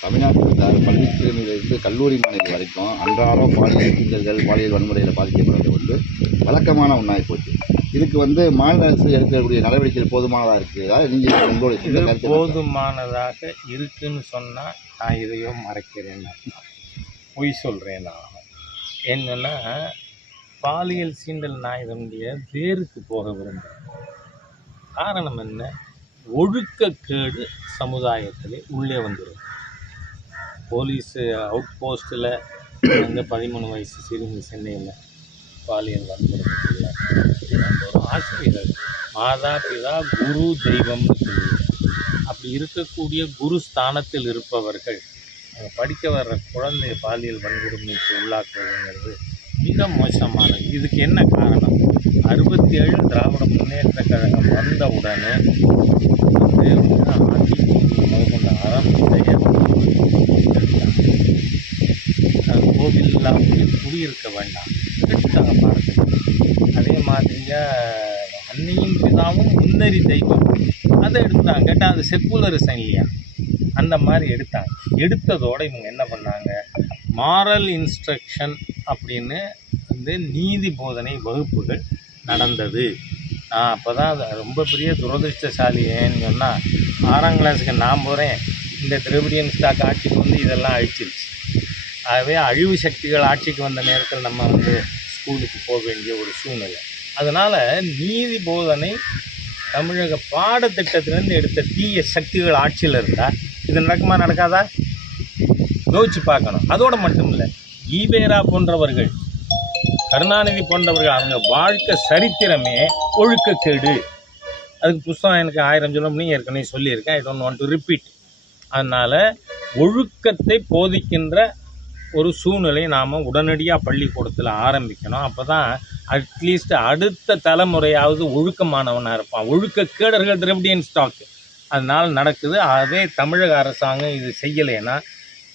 தமிழ்நாட்டில் பள்ளி சிறுமியிலிருந்து கல்லூரி மாணவிகள் வரைக்கும் அன்றாடம் பாலியல் தீண்டல்கள் பாலியல் வன்முறையில் பாதிக்கப்படுறது வந்து வழக்கமான ஒன்றாகி போச்சு. இதுக்கு வந்து மாநில அரசு எடுக்கக்கூடிய நடவடிக்கைகள் போதுமானதாக இருக்குதா நீங்கள் உங்களுடைய? போதுமானதாக இருக்குன்னு சொன்னால் நான் இதையோ மறைக்கிறேன். பொய் சொல்கிறேன் நான். என்னன்னா பாலியல் சீண்டல் நான் இதனுடைய வேருக்கு போக விரும்புகிறேன் காரணம் என்ன? ஒழுக்கக்கேடு சமுதாயத்தில் உள்ளே வந்துடும் போலீஸு அவுட் போஸ்ட்டில் வந்து பதிமூணு வயசு சிறுமி சென்னையில் பாலியல் வன்முறைக்குள்ளார் ஒரு ஆசிரியர். மாதா பிதா குரு தெய்வம்னு சொல்லுவாங்க அப்படி இருக்கக்கூடிய குரு ஸ்தானத்தில் இருப்பவர்கள் படிக்க வர்ற குழந்தைய பாலியல் வன்கொடுமைக்கு உள்ளாக்குவதுங்கிறது மிக மோசமானது. இதுக்கு என்ன காரணம்? அறுபத்தி ஏழு திராவிட முன்னேற்ற கழகம் வந்த உடனே வந்து அதிமுக முதற்கொண்ட அறம் செயல் அது குடியிருக்க வேண்டாம். எடுத்தாங்க பாரதத்தில் அதே மாதிரிங்க அன்னையும் பிதாவும் முன்னறி தெய்வம். அதை எடுத்தாங்க. கேட்டால் அது செக்குலரிசம் இல்லையா? அந்த மாதிரி எடுத்தாங்க. எடுத்ததோட இவங்க என்ன பண்ணாங்க? மாரல் இன்ஸ்ட்ரக்ஷன் அப்படின்னு வந்து நீதி போதனை வகுப்புகள் நடந்தது. நான் அப்போ தான் அது ரொம்ப பெரிய துரதிருஷ்டசாலி ஏன்னு சொன்னால் ஆறாம் கிளாஸுக்கு நான் போகிறேன் இந்த திரவிடியன் ஸ்டாக் ஆட்சிக்கு வந்து இதெல்லாம் அழிச்சிருச்சு. ஆகவே அழிவு சக்திகள் ஆட்சிக்கு வந்த நேரத்தில் நம்ம வந்து ஸ்கூலுக்கு போக வேண்டிய ஒரு சூழ்நிலை. அதனால் நீதி போதனை தமிழக பாடத்திட்டத்திலேருந்து எடுத்த தீய சக்திகள் ஆட்சியில் இருந்தால் இது நடக்குமா நடக்காதா? யோசிச்சு பார்க்கணும். அதோடு மட்டும் இல்லை ஈவேரா போன்றவர்கள் கருணாநிதி போன்றவர்கள் அவங்க வாழ்க்கை சரித்திரமே ஒழுக்கக்கேடு. அதுக்கு புஸ்தகம் எனக்கு ஆயிரம் சொல்லணும்னு ஏற்கனவே சொல்லியிருக்கேன். I don't want to repeat அதனால் ஒழுக்கத்தை போதிக்கின்ற ஒரு சூழ்நிலை நாம் உடனடியாக பள்ளிக்கூடத்தில் ஆரம்பிக்கணும். அப்போ தான் அட்லீஸ்ட் அடுத்த தலைமுறையாவது ஒழுக்கமானவனாக இருப்பான். ஒழுக்க கேடர்கள் திரவிடியன் ஸ்டாக் அதனால் நடக்குது. அதே தமிழக அரசாங்கம் இது செய்யலைன்னா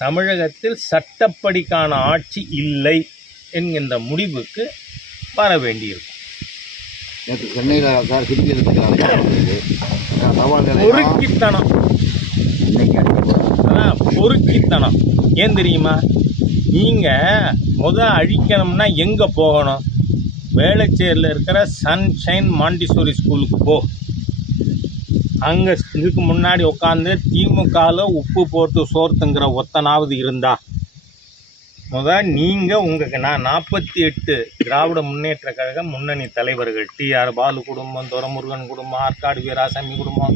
தமிழகத்தில் சட்டப்படிக்கான ஆட்சி இல்லை என்கின்ற முடிவுக்கு வர வேண்டியிருக்கும். நேற்று சென்னையில் சார் ஹிந்தி பொறுக்கித்தனம். பொறுக்கித்தனம். ஏன் தெரியுமா? நீங்கள் முத அழிக்கணும்னா எங்கே போகணும்? வேளச்சேரியில் இருக்கிற சன்ஷைன் மாண்டிசோரி ஸ்கூலுக்கு போ. அங்கே இதுக்கு முன்னாடி உட்காந்து திமுகவில் உப்பு போட்டு சோர்த்துங்கிற ஒத்தனாவது இருந்தா. முத நீங்கள் உங்களுக்கு நான் நாற்பத்தி எட்டு திராவிட முன்னேற்ற கழக முன்னணி தலைவர்கள். டிஆர் பாலு குடும்பம் துரமுருகன் குடும்பம் ஆற்காடு வீராசாமி குடும்பம்.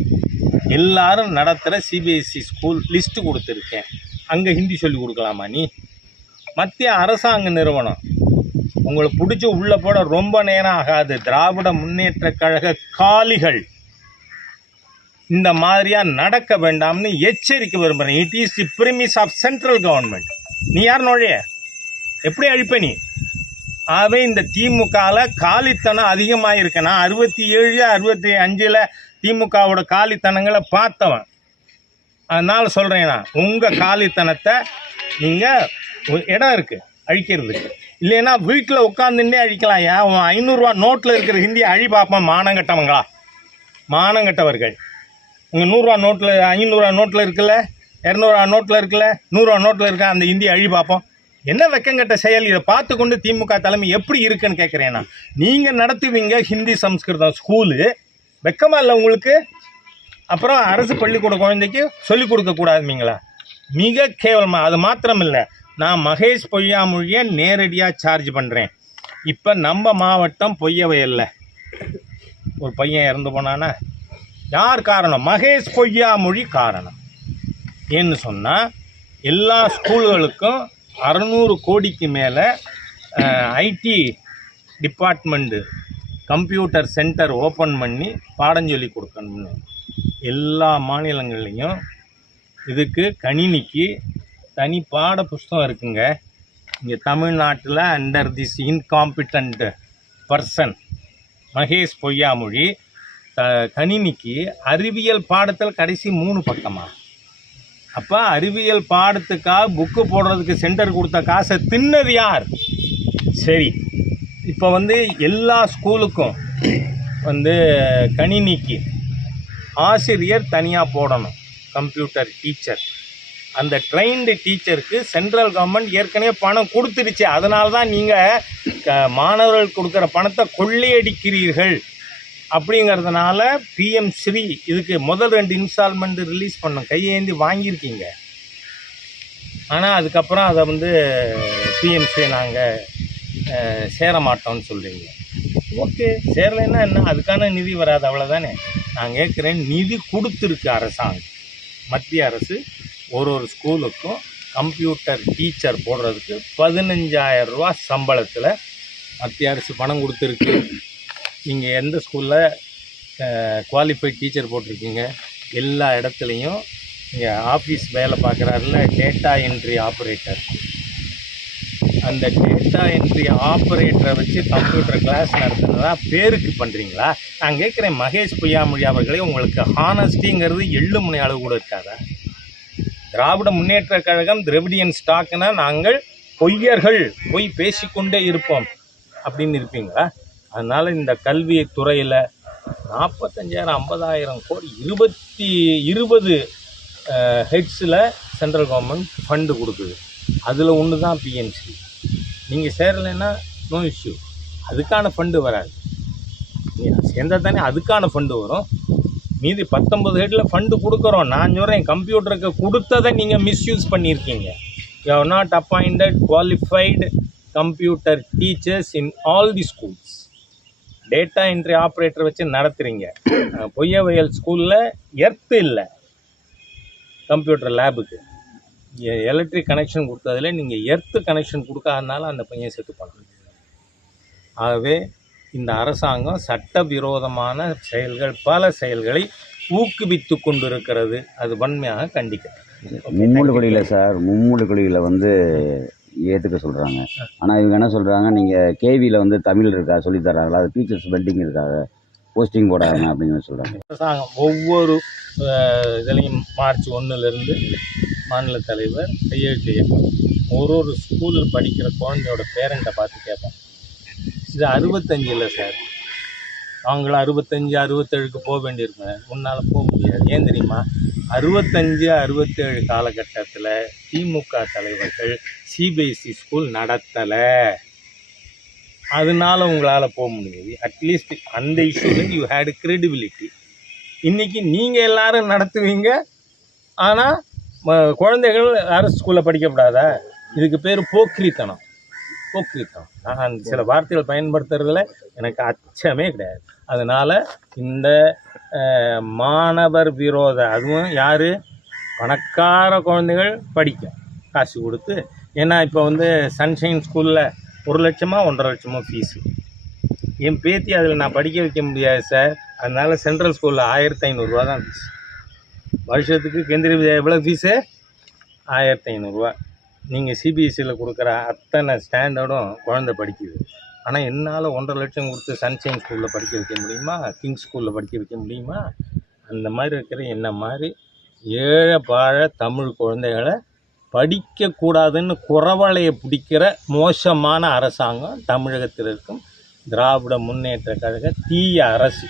எல்லாரும் நடத்துகிற சிபிஎஸ்சி ஸ்கூல் லிஸ்ட்டு கொடுத்துருக்கேன். அங்கே ஹிந்தி சொல்லி கொடுக்கலாமா நீ? மத்திய அரசாங்க நிறுவனம். உங்களை பிடிச்சி உள்ளே போட ரொம்ப நேரம் ஆகாது. திராவிட முன்னேற்ற கழக காலிகள். இந்த மாதிரியா நடக்க வேண்டாம்னு எச்சரிக்கை விரும்புகிறேன் it is the premise of central government நீ யார் நுழைய? எப்படி அழிப்ப நீ? ஆகவே இந்த திமுகவில் காலித்தனம் அதிகமாக இருக்கு நான் அறுபத்தி ஏழு அறுபத்தி அஞ்சில் திமுகவோட காலித்தனங்களை பார்த்தவன். அதனால் சொல்கிறேன் நான். உங்கள் காலித்தனத்தை நீங்கள் இடம் இருக்குது அழிக்கிறதுக்கு. இல்லைன்னா வீட்டில் உட்காந்துட்டே அழிக்கலாம். ஏன்? உன் ஐநூறுரூவா நோட்டில் இருக்கிற ஹிந்தி அழி பார்ப்போம் மானங்கட்டவங்களா மானங்கட்டவர்கள் உங்கள் நூறுரூவா நோட்டில் ஐநூறுரூவா நோட்டில் இருக்குல்ல? இரநூறுவா நோட்டில் இருக்குல்ல? நூறுரூவா நோட்டில் இருக்க? அந்த ஹிந்தி அழி பார்ப்போம். என்ன வெக்கங்கட்ட செயல்? இதை பார்த்து கொண்டு திமுக தலைமை எப்படி இருக்குன்னு கேட்குறேன் நான். நீங்கள் நடத்துவீங்க ஹிந்தி சம்ஸ்கிருதம். ஸ்கூலு. வெக்கமாக இல்லை உங்களுக்கு? அப்புறம் அரசு பள்ளிக்கூட குழந்தைக்கு சொல்லிக் கொடுக்கக்கூடாதுமீங்களா மிக கேவலமாக அது மாத்திரம் இல்லை நான் மகேஷ் பொய்யாமொழியை நேரடியாக சார்ஜ் பண்ணுறேன் இப்போ நம்ம மாவட்டம் பொய்யவையல்ல ஒரு பையன் இறந்து போனானா? யார் காரணம்? மகேஷ் பொய்யாமொழி காரணம். ஏன்னு சொன்னால் எல்லா ஸ்கூல்களுக்கும் அறநூறு கோடிக்கு மேலே IT department computer centre open பண்ணி பாடம் சொல்லி கொடுக்கணும்னு. எல்லா மாநிலங்கள்லேயும் இதுக்கு கணினிக்கு தனி பாட புஸ்தகம் இருக்குங்க. இங்கே தமிழ்நாட்டில் under this incompetent person Mahesh Poyyamozhi த கணினிக்கு அறிவியல் பாடத்தில் கடைசி மூணு பக்கமாக அப்போ அறிவியல் பாடத்துக்காக புக்கு போடுறதுக்கு சென்டர் கொடுத்த காசை தின்னது யார்? சரி இப்போ வந்து எல்லா ஸ்கூலுக்கும் வந்து கணினிக்கு ஆசிரியர் தனியாக போடணும் கம்ப்யூட்டர் டீச்சர் அந்த ட்ரெயின்டு டீச்சருக்கு சென்ட்ரல் கவர்மெண்ட் ஏற்கனவே பணம் கொடுத்துருச்சு அதனால தான் நீங்கள் மாணவர்கள் கொடுக்குற பணத்தை கொள்ளையடிக்கிறீர்கள். அப்படிங்கிறதுனால பிஎம் ஸ்ரீ இதுக்கு முதல் ரெண்டு இன்ஸ்டால்மெண்ட் ரிலீஸ் பண்ணோம். கையேந்தி வாங்கியிருக்கீங்க. ஆனால் அதுக்கப்புறம் அதை வந்து பிஎம்சி நாங்கள் சேர மாட்டோம்னு சொல்கிறீங்க ஓகே சேரலைன்னா என்ன? அதுக்கான நிதி வராது. அவ்வளோதானே நான் கேட்குறேன் நிதி கொடுத்துருக்கு அரசாங்கம். மத்திய அரசு ஒரு ஒரு ஸ்கூலுக்கும் கம்ப்யூட்டர் டீச்சர் போடுறதுக்கு பதினஞ்சாயிரம் ரூபா சம்பளத்தில் மத்திய அரசு பணம் கொடுத்துருக்கு. நீங்கள் எந்த ஸ்கூலில் குவாலிஃபைட் டீச்சர் போட்டிருக்கீங்க? எல்லா இடத்துலையும் இங்கே ஆஃபீஸ் வேலை பார்க்குறாருல டேட்டா என்ட்ரி ஆப்ரேட்டர் அந்த டேட்டா என்ட்ரி ஆப்ரேட்டரை வச்சு கம்ப்யூட்டர் கிளாஸ் நடத்துனதா பேருக்கு பண்ணுறீங்களா நான் கேட்குறேன் மகேஷ் பொய்யாமொழி அவர்களே உங்களுக்கு ஹானஸ்டிங்கிறது எள்ளு முனை அளவு கூட இருக்காதா? திராவிட முன்னேற்ற கழகம் திரவிடியன் ஸ்டாக்னா நாங்கள் பொய்யர்கள் பொய் பேசிக்கொண்டே இருப்போம் அப்படின்னு இருப்பீங்களா? அதனால் இந்த கல்வி துறையில் நாற்பத்தஞ்சாயிரம் ஐம்பதாயிரம் கோடி இருபத்தி இருபது ஹெட்ஸில் சென்ட்ரல் கவர்மெண்ட் ஃபண்டு கொடுக்குது. அதில் ஒன்று தான் பிஎன்சி நீங்கள் சேரலைன்னா நோ இஷ்யூ அதுக்கான ஃபண்டு வராது. நீங்கள் சேர்ந்தால் தானே அதுக்கான ஃபண்டு வரும். மீதி பத்தொம்பது ஹெட்டில் ஃபண்டு கொடுக்குறோம். நான் சொல்கிறேன் கம்ப்யூட்டருக்கு கொடுத்ததை நீங்கள் மிஸ்யூஸ் பண்ணியிருக்கீங்க. You have not appointed qualified computer teachers in all the schools data entry operator வச்சு நடத்துகிறீங்க பொய்யவயல் ஸ்கூலில் எர்த்து இல்லை. கம்ப்யூட்டர் லேபுக்கு எலக்ட்ரிக் கனெக்ஷன் கொடுத்ததில் நீங்கள் எர்த்து கனெக்ஷன் கொடுக்காதனால அந்த பையன் செத்து போனான். ஆகவே இந்த அரசாங்கம் சட்டவிரோதமான செயல்கள் பல செயல்களை ஊக்குவித்து கொண்டிருக்கிறது. அது வன்மையாக கண்டிக்கிறது மும்மூடு கொடியில் சார் மும்மூடு கொடியில் வந்து ஏற்றுக்க சொல்கிறாங்க ஆனால் இவங்க என்ன சொல்கிறாங்க நீங்கள் கேவியில் வந்து தமிழ் இருக்கா சொல்லித் தர்றாங்களா அது டீச்சர்ஸ் பெல்டிங் இருக்காங்க போஸ்டிங் போடாங்க அப்படின்னு சொல்கிறாங்க அரசாங்கம் ஒவ்வொரு இதுலேயும் மார்ச் ஒன்றுலேருந்து மாநில தலைவர் கையெழுத்து இயக்கம். ஒரு ஒரு ஸ்கூலில் படிக்கிற குழந்தையோட பேரண்ட்டை பார்த்து கேட்போம். இது அறுபத்தஞ்சு இல்லை சார். அவங்களும் அறுபத்தஞ்சு அறுபத்தேழுக்கு போக வேண்டியிருக்குங்க. உன்னால் போக முடியாது. ஏன் தெரியுமா? அறுபத்தஞ்சு அறுபத்தேழு காலகட்டத்தில் திமுக தலைவர்கள் சிபிஎஸ்சி ஸ்கூல் நடத்தலை. அதனால உங்களால் போக முடியாது. அட்லீஸ்ட் அந்த இஷ்யூவில் யூ ஹேட் கிரெடிபிலிட்டி இன்னைக்கு நீங்கள் எல்லாரும் நடத்துவீங்க. ஆனால் குழந்தைகள் அரசு ஸ்கூலில் படிக்கப்படாதா இதுக்கு பேர் போக்கிரித்தனம். போக்கிரித்தனம் நான் சில வார்த்தைகள் பயன்படுத்துறதுல எனக்கு அச்சமே கிடையாது. அதனால் இந்த மாணவர் விரோத அதுவும் யார்? பணக்கார குழந்தைகள் படிக்கும் காசு கொடுத்து ஏன்னா இப்போ வந்து சன்ஷைன் ஸ்கூலில் ஒரு லட்சமாக ஒன்றரை லட்சமோ ஃபீஸு என் பேத்தி அதில் நான் படிக்க வைக்க முடியாது சார். அதனால சென்ட்ரல் ஸ்கூலில் ஆயிரத்தி ஐநூறுரூவா தான் ஃபீஸ் வருஷத்துக்கு கேந்திரிய வித்யா எவ்வளோ ஃபீஸு ஆயிரத்தி ஐநூறுரூவா நீங்கள் சிபிஎஸ்சியில் கொடுக்குற அத்தனை ஸ்டாண்டர்டும் குழந்தை படிக்குது. ஆனால் என்னால் ஒன்றரை லட்சம் கொடுத்து சன்ஷைன் ஸ்கூலில் படிக்க வைக்க முடியுமா? கிங்ஸ் ஸ்கூலில் படிக்க வைக்க முடியுமா? அந்த மாதிரி இருக்கிற என்ன மாதிரி ஏழை பாழ தமிழ் குழந்தைகளை படிக்கக்கூடாதுன்னு குறவலையை பிடிக்கிற மோசமான அரசாங்கம் தமிழகத்தில் இருக்கும். திராவிட முன்னேற்ற கழக தீய அரசு.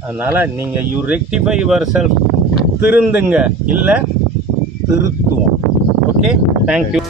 அதனால் நீங்கள் யூ ரெக்டிஃபை யுவர் செல்ஃப் திருந்துங்க. இல்லை திருத்துவோம். Okay thank you